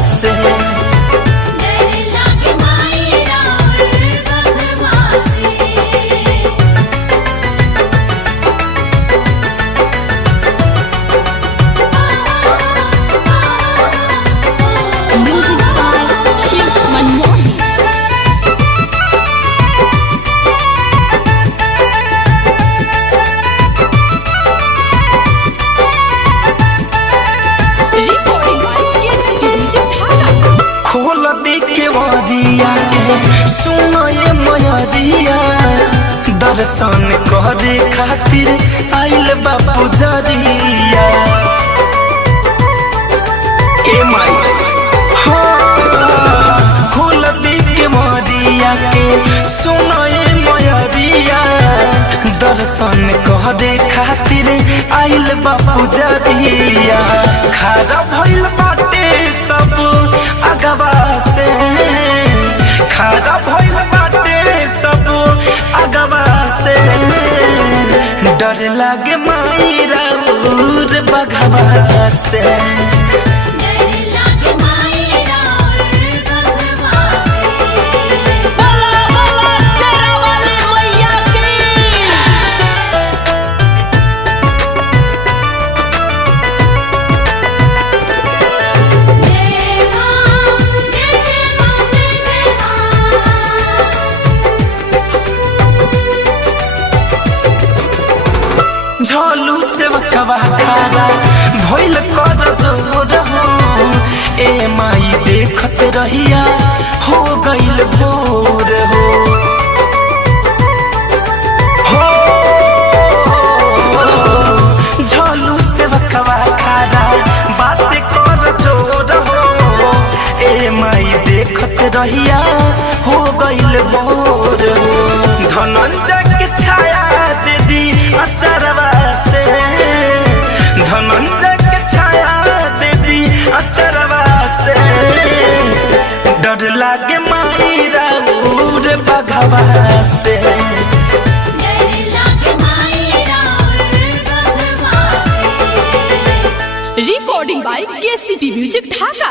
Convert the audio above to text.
से। खोल दे के वरिया सुनो ये मयरिया, दर्शन करे खातिर आइल बापू जरिया। ए माई हाँ, खोल दे के वरिया के सुनो ये मयरिया, दर्शन करे खातिर आइल बापू जरिया। खारा भइल बाटे सब अगवा से, खारा भइल बाटे सब अगवा से, डर लागे माई राउर बघवा से। झोलू से वकवा खारा भइल कर जोर हो, ए माई देखत रहिया हो गइल भोर हो। झोलू से वकवा खारा बात कर जोर हो, ए माई देखत रहिया हो गइल भोर हो। धनंजय के छाया दे दी अचरवा से, धनंजय के छाया दे दी अचरवा से, डर लागे माई राउर बघवा से। Recording by KCP music Dhaka.